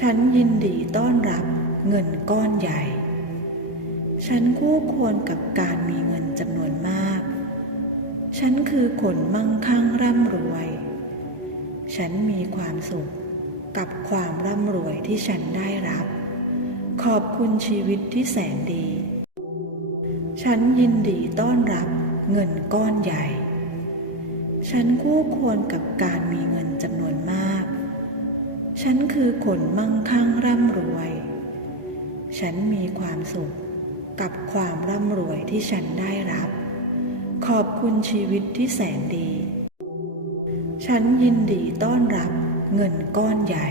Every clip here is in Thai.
ฉันยินดีต้อนรับเงินก้อนใหญ่ ฉันคู่ควรกับการมีเงินจำนวนมาก ฉันคือคนมั่งคั่งร่ำรวย ฉันมีความสุขกับความร่ำรวยที่ฉันได้รับ ขอบคุณชีวิตที่แสนดี ฉันยินดีต้อนรับเงินก้อนใหญ่ ฉันคู่ควรกับการมีเงินจำนวนมาก ฉันคือคนมั่งคั่งร่ำรวย ฉันมีความสุขกับความร่ำรวยที่ฉันได้รับ ขอบคุณชีวิตที่แสนดี ฉันยินดีต้อนรับเงินก้อนใหญ่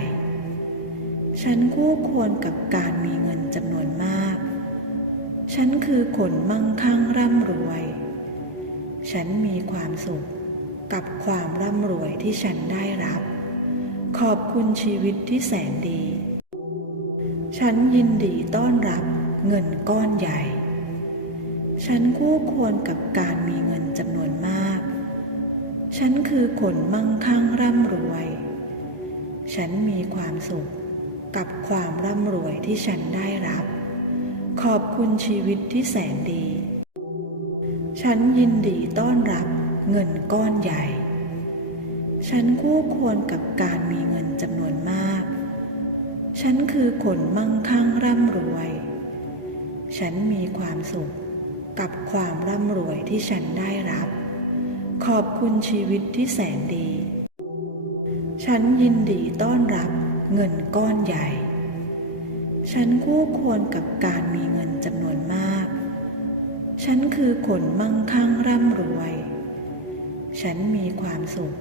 ฉันคู่ควรกับการมีเงินจำนวนมาก ฉันคือคนมั่งคั่งร่ำรวย ฉันมีความสุขกับความร่ำรวยที่ฉันได้รับ ขอบคุณชีวิตที่แสนดี ฉันยินดีต้อนรับเงินก้อนใหญ่ ฉันคู่ควรกับการมีเงินจำนวนมาก ฉันคือคนมั่งคั่งร่ำรวย ฉันมีความสุขกับความร่ำรวยที่ฉันได้รับ ขอบคุณชีวิตที่แสนดี ฉันยินดีต้อนรับเงินก้อนใหญ่ ฉันคู่ควรกับการมีเงินจำนวนมาก ฉันคือคนมั่งคั่งร่ำรวย ฉันมีความสุขกับความร่ำรวยที่ฉันได้รับ ขอบคุณชีวิตที่แสนดี ฉันยินดีต้อนรับเงินก้อนใหญ่ ฉันคู่ควรกับการมีเงินจำนวนมาก ฉันคือคนมั่งคั่งร่ำรวย ฉันมีความสุข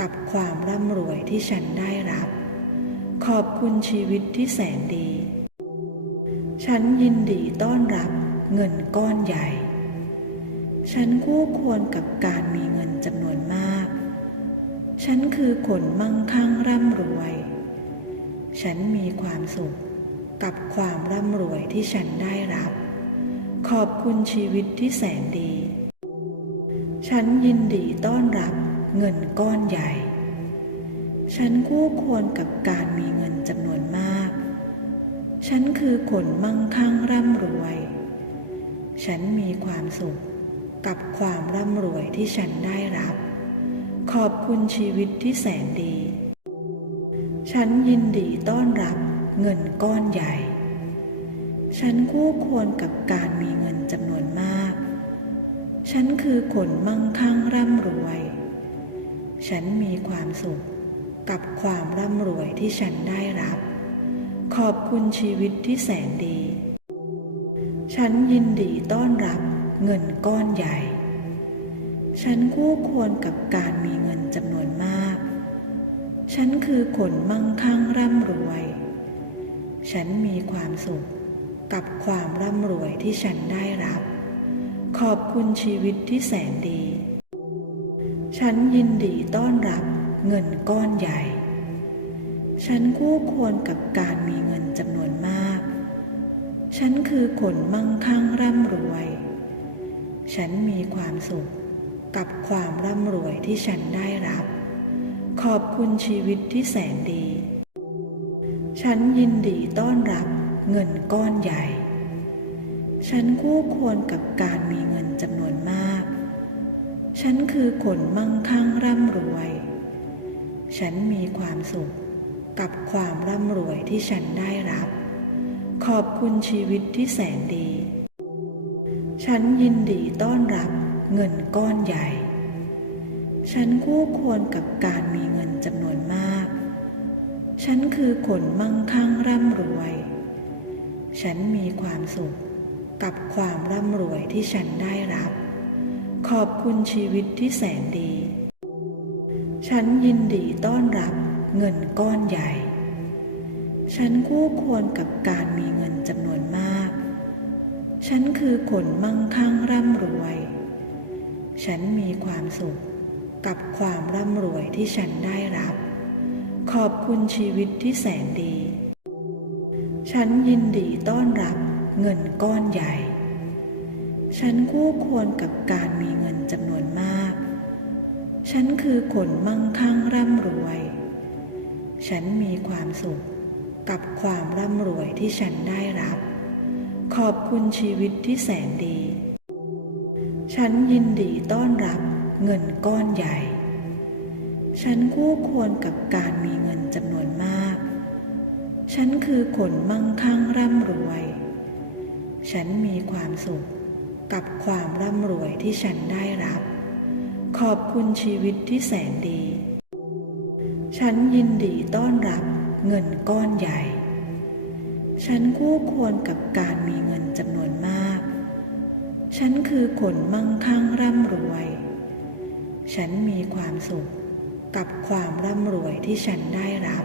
กับความร่ำรวยที่ฉันได้รับ ขอบคุณชีวิตที่แสนดี ฉันยินดีต้อนรับเงินก้อนใหญ่ ฉันคู่ควรกับการมีเงินจำนวนมาก ฉันคือคนมั่งคั่งร่ำรวย ฉันมีความสุขกับความร่ำรวยที่ฉันได้รับ ขอบคุณชีวิตที่แสนดี ฉันยินดีต้อนรับ เงินก้อนใหญ่ ฉันคู่ควรกับการมีเงินจำนวนมาก ฉันคือคนมั่งคั่งร่ำรวย ฉันมีความสุขกับความร่ำรวยที่ฉันได้รับ ขอบคุณชีวิตที่แสนดี ฉันยินดีต้อนรับเงินก้อนใหญ่ ฉันคู่ควรกับการมีเงินจำนวนมาก ฉันคือคนมั่งคั่งร่ำรวย ฉันมีความสุขกับความร่ำรวยที่ฉันได้รับ ขอบคุณชีวิตที่แสนดี ฉันยินดีต้อนรับเงินก้อนใหญ่ ฉันคู่ควรกับการมีเงินจำนวนมาก ฉันคือคนมั่งคั่งร่ำรวย ฉันมีความสุขกับความร่ำรวยที่ฉันได้รับ ขอบคุณชีวิตที่แสนดี ฉันยินดีต้อนรับเงินก้อนใหญ่ ฉันคู่ควรกับการมีเงินจำนวนมาก ฉันคือคนมั่งคั่งร่ำรวย ฉันมีความสุขกับความร่ำรวยที่ฉันได้รับ ขอบคุณชีวิตที่แสนดี ฉันยินดีต้อนรับเงินก้อนใหญ่ ฉันคู่ควรกับการมีเงินจำนวน ฉันคือคนมั่งคั่งร่ำรวย ฉันมีความสุขกับความร่ำรวยที่ฉันได้รับ ขอบคุณชีวิตที่แสนดี ฉันยินดีต้อนรับเงินก้อนใหญ่ ฉันคู่ควรกับการมีเงินจำนวนมาก ฉันคือคนมั่งคั่งร่ำรวย ฉันมีความสุขกับความร่ำรวยที่ฉันได้รับ ขอบคุณชีวิตที่แสนดี ฉันยินดีต้อนรับเงินก้อนใหญ่ ฉันคู่ควรกับการมีเงินจำนวนมาก ฉันคือคนมั่งคั่งร่ำรวย ฉันมีความสุขกับความร่ำรวยที่ฉันได้รับ ขอบคุณชีวิตที่แสนดี ฉันยินดีต้อนรับเงินก้อนใหญ่ ฉันคู่ควรกับการมีเงินจำนวนมาก ฉันคือคนมั่งคั่งร่ำรวย ฉันมีความสุขกับความร่ำรวยที่ฉันได้รับ ขอบคุณชีวิตที่แสนดี ฉันยินดีต้อนรับเงินก้อนใหญ่ ฉันคู่ควรกับการมีเงินจำนวนมาก ฉันคือคนมั่งคั่งร่ำรวย ฉันมีความสุข กับความร่ำรวยที่ฉันได้รับ ขอบคุณชีวิตที่แสนดี ฉันยินดีต้อนรับเงินก้อนใหญ่ ฉันคู่ควรกับการมีเงินจำนวนมาก ฉันคือคนมั่งคั่งร่ำรวย ฉันมีความสุขกับความร่ำรวยที่ฉันได้รับ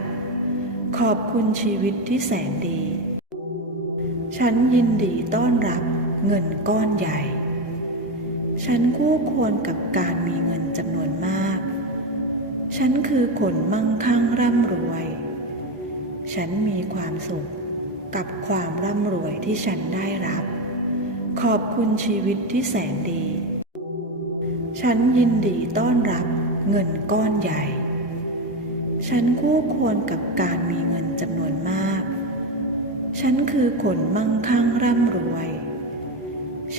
ขอบคุณชีวิตที่แสนดี ฉันยินดีต้อนรับ เงินก้อนใหญ่ ฉันคู่ควรกับการมีเงินจำนวนมาก ฉันคือคนมั่งคั่งร่ำรวย ฉันมีความสุขกับความร่ำรวยที่ฉันได้รับ ขอบคุณชีวิตที่แสนดี ฉันยินดีต้อนรับเงินก้อนใหญ่ ฉันคู่ควรกับการมีเงินจำนวนมาก ฉันคือคนมั่งคั่งร่ำรวย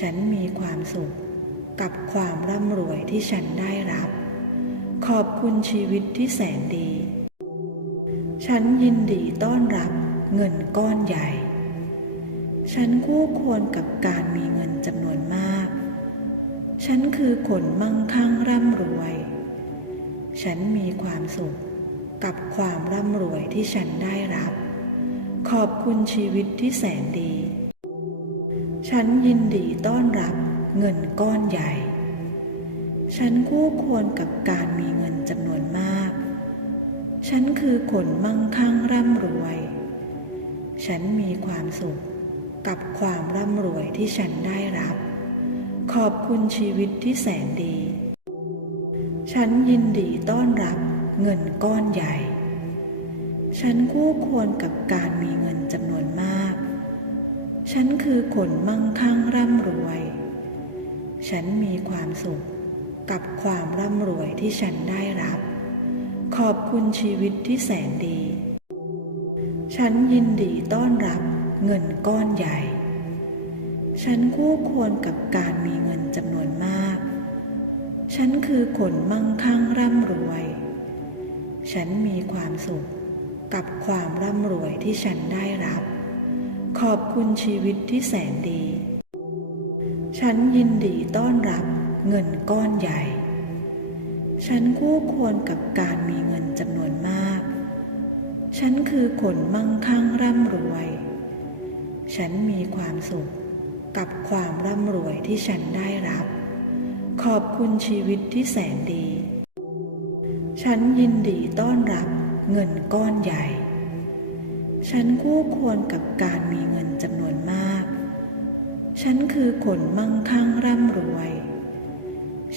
ฉันมีความสุขกับความร่ำรวยที่ฉันได้รับ ขอบคุณชีวิตที่แสนดี ฉันยินดีต้อนรับเงินก้อนใหญ่ ฉันคู่ควรกับการมีเงินจำนวนมาก ฉันคือคนมั่งคั่งร่ำรวย ฉันมีความสุขกับความร่ำรวยที่ฉันได้รับ ขอบคุณชีวิตที่แสนดี ฉันยินดีต้อนรับเงินก้อนใหญ่ ฉันคู่ควรกับการมีเงินจำนวนมาก ฉันคือคนมั่งคั่งร่ำรวย ฉันมีความสุขกับความร่ำรวยที่ฉันได้รับ ขอบคุณชีวิตที่แสนดี ฉันยินดีต้อนรับเงินก้อนใหญ่ ฉันคู่ควรกับการมีเงินจำนวนมาก ฉันคือคนมั่งคั่งร่ำรวย ฉันมีความสุขกับความร่ำรวยที่ฉันได้รับ ขอบคุณชีวิตที่แสนดี ฉันยินดีต้อนรับเงินก้อนใหญ่ ฉันคู่ควรกับการมีเงินจำนวนมาก ฉันคือคนมั่งคั่งร่ำรวย ฉันมีความสุขกับความร่ำรวยที่ฉันได้รับ ขอบคุณชีวิตที่แสนดี ฉันยินดีต้อนรับเงินก้อนใหญ่ ฉันคู่ควรกับการมีเงินจำนวนมาก ฉันคือคนมั่งคั่งร่ำรวย ฉันมีความสุขกับความร่ำรวยที่ฉันได้รับ ขอบคุณชีวิตที่แสนดี ฉันยินดีต้อนรับเงินก้อนใหญ่ ฉันคู่ควรกับการมีเงินจำนวนมาก ฉันคือคนมั่งคั่งร่ำรวย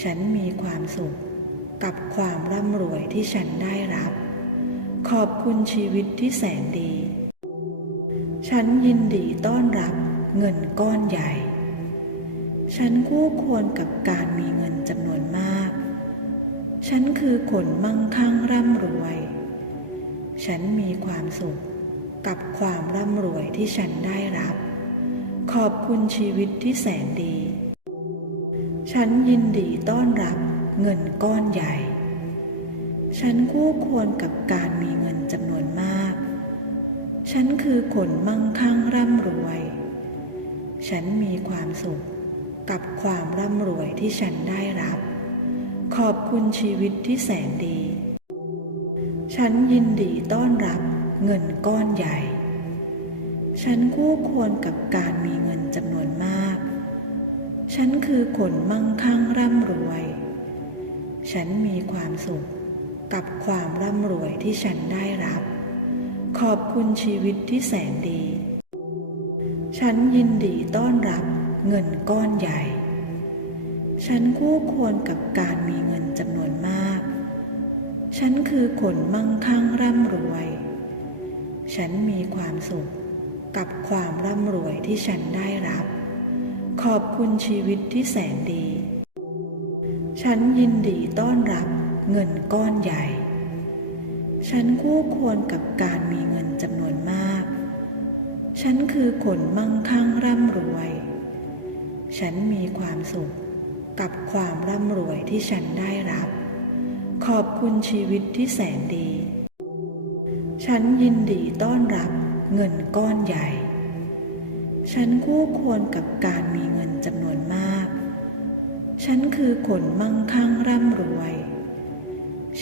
ฉันมีความสุขกับความร่ำรวยที่ฉันได้รับ ขอบคุณชีวิตที่แสนดี ฉันยินดีต้อนรับเงินก้อนใหญ่ ฉันคู่ควรกับการมีเงินจำนวนมาก ฉันคือคนมั่งคั่งร่ำรวย ฉันมีความสุข กับความร่ำรวยที่ฉันได้รับ ขอบคุณชีวิตที่แสนดี ฉันยินดีต้อนรับเงินก้อนใหญ่ ฉันคู่ควรกับการมีเงินจำนวนมาก ฉันคือคนมั่งคั่งร่ำรวย ฉันมีความสุขกับความร่ำรวยที่ฉันได้รับ ขอบคุณชีวิตที่แสนดี ฉันยินดีต้อนรับ เงินก้อนใหญ่ ฉันคู่ควรกับการมีเงินจำนวนมาก ฉันคือคนมั่งคั่งร่ำรวย ฉันมีความสุขกับความร่ำรวยที่ฉันได้รับ ขอบคุณชีวิตที่แสนดี ฉันยินดีต้อนรับเงินก้อนใหญ่ ฉันคู่ควรกับการมีเงินจำนวนมาก ฉันคือคนมั่งคั่งร่ำรวย ฉันมีความสุขกับความร่ำรวยที่ฉันได้รับ ขอบคุณชีวิตที่แสนดี ฉันยินดีต้อนรับเงินก้อนใหญ่ ฉันคู่ควรกับการมีเงินจำนวนมาก ฉันคือคนมั่งคั่งร่ำรวย ฉันมีความสุขกับความร่ำรวยที่ฉันได้รับ ขอบคุณชีวิตที่แสนดี ฉันยินดีต้อนรับเงินก้อนใหญ่ ฉันคู่ควรกับการมีเงินจำนวนมาก ฉันคือคนมั่งคั่งร่ำรวย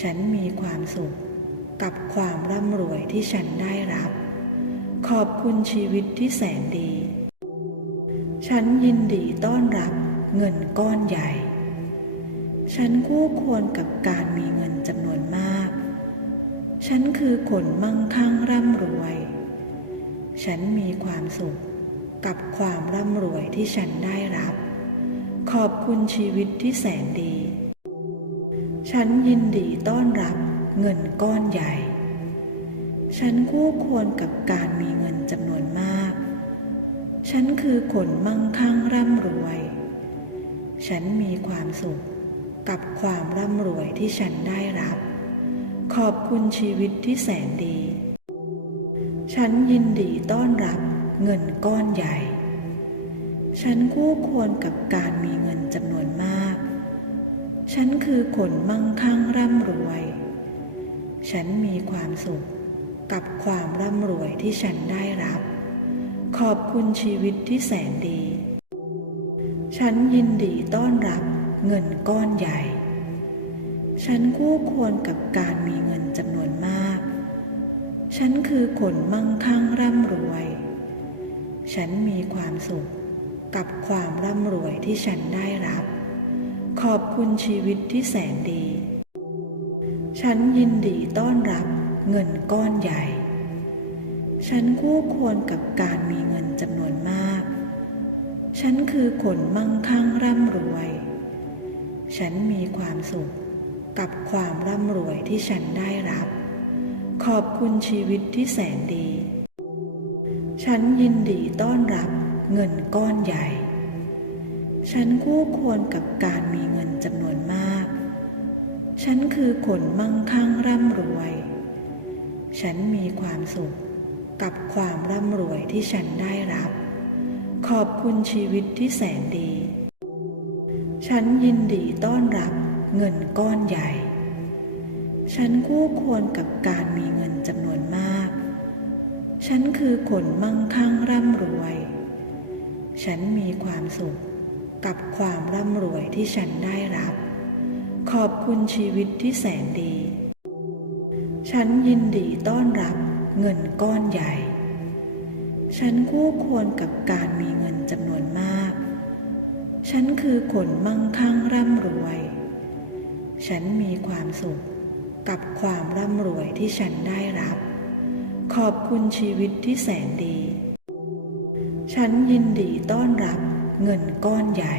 ฉันมีความสุขกับความร่ำรวยที่ฉันได้รับ ขอบคุณชีวิตที่แสนดี ฉันยินดีต้อนรับเงินก้อนใหญ่ ฉันคู่ควรกับการมีเงินจำนวนมาก ฉันคือคนมั่งคั่งร่ำรวย ฉันมีความสุขกับความร่ำรวยที่ฉันได้รับ ขอบคุณชีวิตที่แสนดี ฉันยินดีต้อนรับเงินก้อนใหญ่ ฉันคู่ควรกับการมีเงินจำนวนมาก ฉันคือคนมั่งคั่งร่ำรวย ฉันมีความสุขกับความร่ำรวยที่ฉันได้รับ ขอบคุณชีวิตที่แสนดี ฉันยินดีต้อนรับเงินก้อนใหญ่ ฉันคู่ควรกับการมีเงินจำนวนมาก ฉันคือคนมั่งคั่งร่ำรวย ฉันมีความสุขกับความร่ำรวยที่ฉันได้รับ ขอบคุณชีวิตที่แสนดี ฉันยินดีต้อนรับเงินก้อนใหญ่ ฉันคู่ควรกับการมีเงินจำนวนมาก ฉันคือคนมั่งคั่งร่ำรวย ฉันมีความสุขกับความร่ำรวยที่ฉันได้รับ ขอบคุณชีวิตที่แสนดี ฉันยินดีต้อนรับเงินก้อนใหญ่ ฉันคู่ควรกับการมีเงินจำนวนมาก ฉันคือคนมั่งคั่งร่ำรวย ฉันมีความสุข กับความร่ำรวยที่ฉันได้รับ ขอบคุณชีวิตที่แสนดี ฉันยินดีต้อนรับเงินก้อนใหญ่ ฉันคู่ควรกับการมีเงินจำนวนมาก ฉันคือคนมั่งคั่งร่ำรวย ฉันมีความสุขกับความร่ำรวยที่ฉันได้รับ ขอบคุณชีวิตที่แสนดี ฉันยินดีต้อนรับ เงินก้อนใหญ่ ฉันคู่ควรกับการมีเงินจำนวนมาก ฉันคือคนมั่งคั่งร่ำรวย ฉันมีความสุขกับความร่ำรวยที่ฉันได้รับ ขอบคุณชีวิตที่แสนดี ฉันยินดีต้อนรับเงินก้อนใหญ่ ฉันคู่ควรกับการมีเงินจำนวนมาก ฉันคือคนมั่งคั่งร่ำรวย ฉันมีความสุขกับความร่ำรวยที่ฉันได้รับ ขอบคุณชีวิตที่แสนดี ฉันยินดีต้อนรับเงินก้อนใหญ่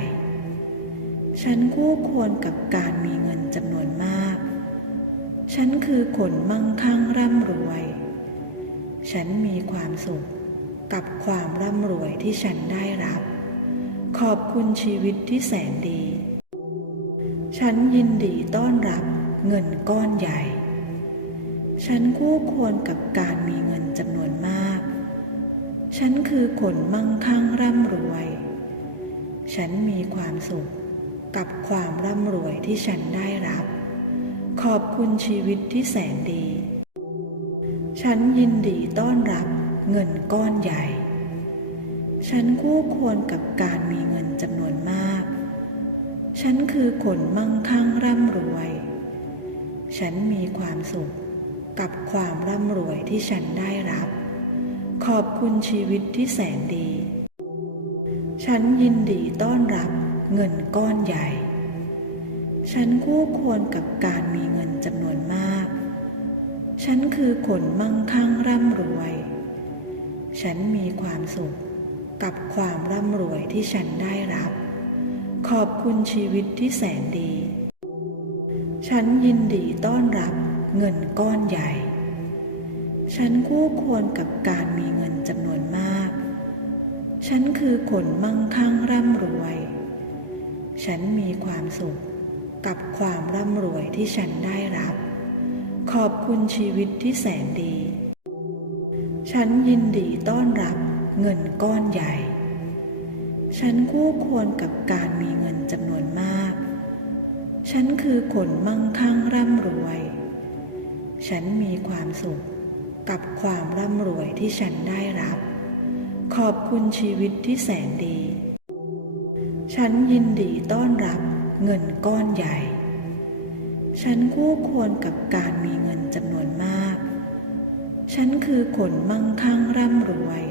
ฉันคู่ควรกับการมีเงินจำนวนมาก ฉันคือคนมั่งคั่งร่ำรวย ฉันมีความสุขกับความร่ำรวยที่ฉันได้รับ ขอบคุณชีวิตที่แสนดี ฉันยินดีต้อนรับเงินก้อนใหญ่ ฉันคู่ควรกับการมีเงินจำนวนมาก ฉันคือคนมั่งคั่งร่ำรวย ฉันมีความสุขกับความร่ำรวยที่ฉันได้รับ ขอบคุณชีวิตที่แสนดี ฉันยินดีต้อนรับเงินก้อนใหญ่ ฉันคู่ควรกับการมีเงินจำนวนมาก ฉันคือคนมั่งคั่งร่ำรวย ฉันมีความสุขกับความร่ำรวยที่ฉันได้รับ ขอบคุณชีวิตที่แสนดี ฉันยินดีต้อนรับเงินก้อนใหญ่ ฉันคู่ควรกับการมีเงินจำนวนมาก ฉันคือคนมั่งคั่งร่ำรวย ฉันมีความสุขกับความร่ำรวยที่ฉันได้รับ ขอบคุณชีวิตที่แสนดี ฉันยินดีต้อนรับเงินก้อนใหญ่ ฉันคู่ควรกับการมีเงินจำนวนมาก ฉันคือคนมั่งคั่งร่ำรวย ฉันมีความสุขกับความร่ำรวยที่ฉันได้รับ ขอบคุณชีวิตที่แสนดี ฉันยินดีต้อนรับเงินก้อนใหญ่ ฉันคู่ควรกับการมีเงินจำนวนมาก ฉันคือคนมั่งคั่งร่ำรวย ฉันมีความสุขกับความร่ำรวยที่ฉันได้รับ ขอบคุณชีวิตที่แสนดี ฉันยินดีต้อนรับเงินก้อนใหญ่ ฉันคู่ควรกับการมีเงินจำนวนมาก ฉันคือคนมั่งคั่งร่ำรวย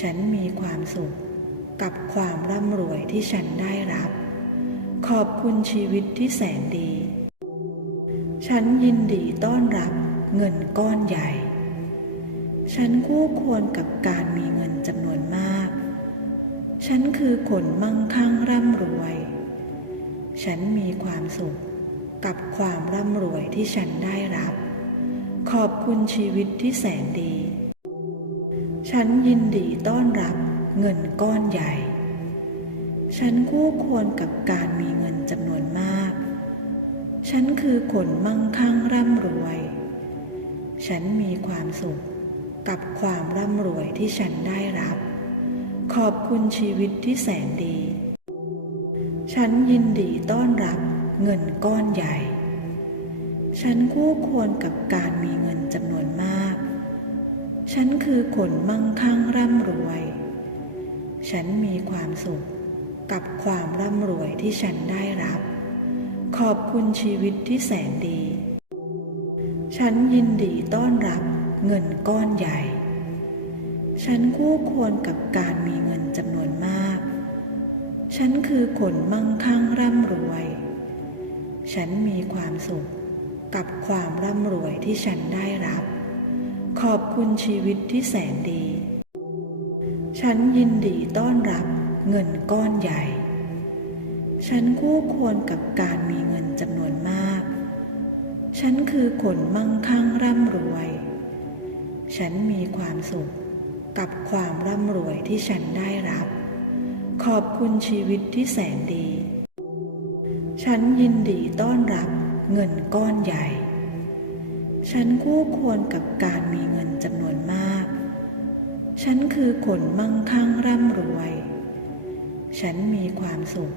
ฉันมีความสุข กับความร่ำรวยที่ฉันได้รับ ขอบคุณชีวิตที่แสนดี ฉันยินดีต้อนรับเงินก้อนใหญ่ ฉันคู่ควรกับการมีเงินจำนวนมาก ฉันคือคนมั่งคั่งร่ำรวย ฉันมีความสุขกับความร่ำรวยที่ฉันได้รับ ขอบคุณชีวิตที่แสนดี ฉันยินดีต้อนรับ เงินก้อนใหญ่ ฉันคู่ควรกับการมีเงินจำนวนมาก ฉันคือคนมั่งคั่งร่ำรวย ฉันมีความสุขกับความร่ำรวยที่ฉันได้รับ ขอบคุณชีวิตที่แสนดี ฉันยินดีต้อนรับเงินก้อนใหญ่ ฉันคู่ควรกับการมีเงินจำนวนมาก ฉันคือคนมั่งคั่งร่ำรวย ฉันมีความสุขกับความร่ำรวยที่ฉันได้รับ ขอบคุณชีวิตที่แสนดี ฉันยินดีต้อนรับเงินก้อนใหญ่ ฉันคู่ควรกับการมีเงินจำนวนมาก ฉันคือคนมั่งคั่งร่ำรวย ฉันมีความสุขกับความร่ำรวยที่ฉันได้รับ ขอบคุณชีวิตที่แสนดี ฉันยินดีต้อนรับเงินก้อนใหญ่ ฉันคู่ควรกับการมีเงินจำนวนมาก ฉันคือคนมั่งคั่งร่ำรวย ฉันมีความสุขกับความร่ำรวยที่ฉันได้รับ ขอบคุณชีวิตที่แสนดี ฉันยินดีต้อนรับเงินก้อนใหญ่ ฉันคู่ควรกับการมีเงินจำนวนมาก ฉันคือคนมั่งคั่งร่ำรวย ฉันมีความสุข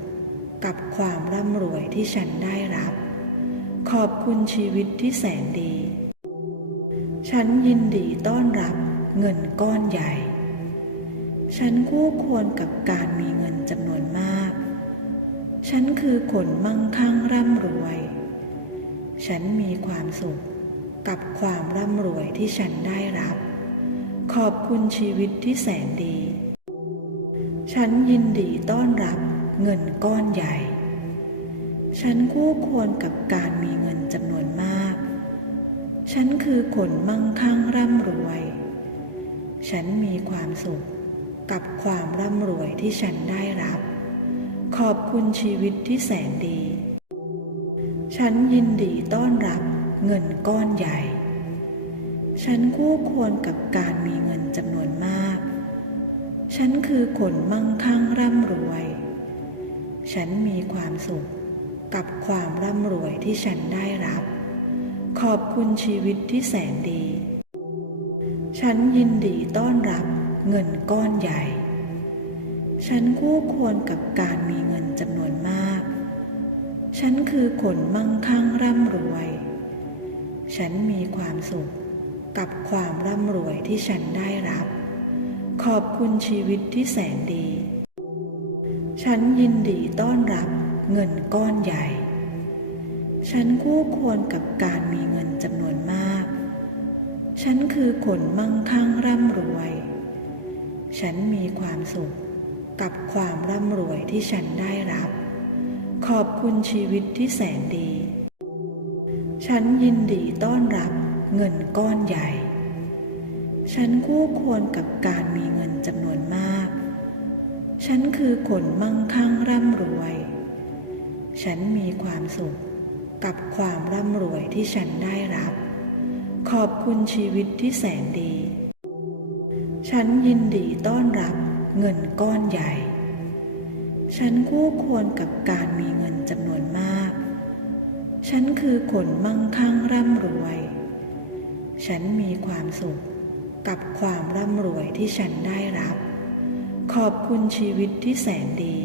กับความร่ำรวยที่ฉันได้รับ ขอบคุณชีวิตที่แสนดี ฉันยินดีต้อนรับเงินก้อนใหญ่ ฉันคู่ควรกับการมีเงินจำนวนมาก ฉันคือคนมั่งคั่งร่ำรวย ฉันมีความสุขกับความร่ำรวยที่ฉันได้รับ ขอบคุณชีวิตที่แสนดี ฉันยินดีต้อนรับเงินก้อนใหญ่ ฉันคู่ควรกับการมีเงินจำนวนมาก ฉันคือคนมั่งคั่งร่ำรวย ฉันมีความสุขกับความร่ำรวยที่ฉันได้รับ ขอบคุณชีวิตที่แสนดี ฉันยินดีต้อนรับเงินก้อนใหญ่ ฉันคู่ควรกับการมีเงินจำนวนมาก ฉันคือคนมั่งคั่งร่ำรวย ฉันมีความสุขกับความร่ำรวยที่ฉันได้รับ ขอบคุณชีวิตที่แสนดี ฉันยินดีต้อนรับเงินก้อนใหญ่ ฉันคู่ควรกับการมีเงินจำนวนมาก ฉันคือคนมั่งคั่งร่ำรวย ฉันมีความสุข กับความร่ำรวยที่ฉันได้รับ ขอบคุณชีวิตที่แสนดี ฉันยินดีต้อนรับเงินก้อนใหญ่ ฉันคู่ควรกับการมีเงินจำนวนมาก ฉันคือคนมั่งคั่งร่ำรวย ฉันมีความสุขกับความร่ำรวยที่ฉันได้รับ ขอบคุณชีวิตที่แสนดี ฉันยินดีต้อนรับ เงินก้อนใหญ่ ฉันคู่ควรกับการมีเงินจำนวนมาก ฉันคือคนมั่งคั่งร่ำรวย ฉันมีความสุขกับความร่ำรวยที่ฉันได้รับ ขอบคุณชีวิตที่แสนดี ฉันยินดีต้อนรับเงินก้อนใหญ่ ฉันคู่ควรกับการมีเงินจำนวนมาก ฉันคือคนมั่งคั่งร่ำรวย ฉันมีความสุขกับความร่ำรวยที่ฉันได้รับ ขอบคุณชีวิตที่แสนดี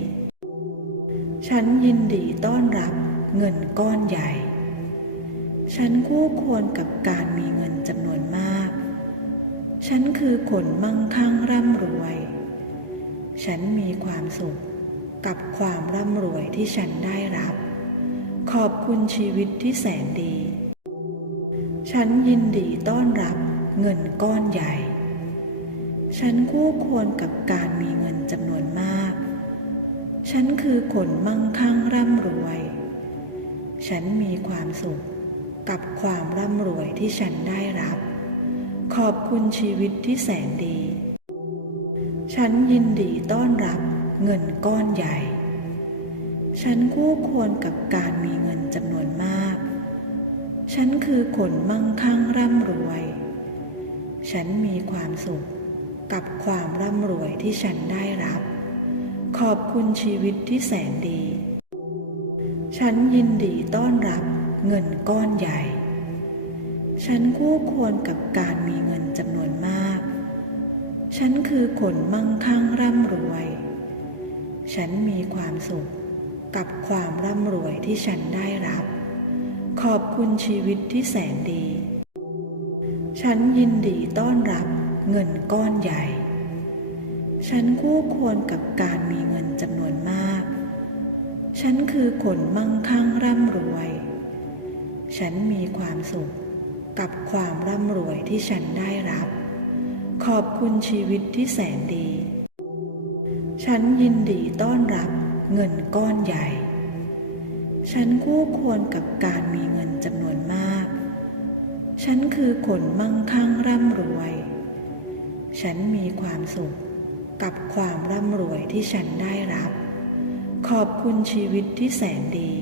ฉันยินดีต้อนรับเงินก้อนใหญ่ ฉันคู่ควรกับการมีเงินจำนวนมาก ฉันคือคนมั่งคั่งร่ำรวย ฉันมีความสุขกับความร่ำรวยที่ฉันได้รับ ขอบคุณชีวิตที่แสนดี ฉันยินดีต้อนรับเงินก้อนใหญ่ ฉันคู่ควรกับการมีเงินจำนวนมาก ฉันคือคนมั่งคั่งร่ำรวย ฉันมีความสุขกับความร่ำรวยที่ฉันได้รับ ขอบคุณชีวิตที่แสนดี ฉันยินดีต้อนรับเงินก้อนใหญ่ ฉันคู่ควรกับการมีเงินจำนวนมาก ฉันคือคนมั่งคั่งร่ำรวย ฉันมีความสุขกับความร่ำรวยที่ฉันได้รับ ขอบคุณชีวิตที่แสนดี ฉันยินดีต้อนรับเงินก้อนใหญ่ ฉันคู่ควรกับการมีเงินจำนวนมาก ฉันคือคนมั่งคั่งร่ำรวย ฉันมีความสุขกับความร่ำรวยที่ฉันได้รับ ขอบคุณชีวิตที่แสนดี ฉันยินดีต้อนรับเงินก้อนใหญ่ ฉันคู่ควรกับการมีเงินจำนวนมาก ฉันคือคนมั่งคั่งร่ำรวย ฉันมีความสุขกับความร่ำรวยที่ฉันได้รับ ขอบคุณชีวิตที่แสนดี ฉันยินดีต้อนรับเงินก้อนใหญ่ ฉันคู่ควรกับการมีเงินจำนวนมาก ฉันคือคนมั่งคั่งร่ำรวย ฉันมีความสุขกับความร่ำรวยที่ฉันได้รับ ขอบคุณชีวิตที่แสนดี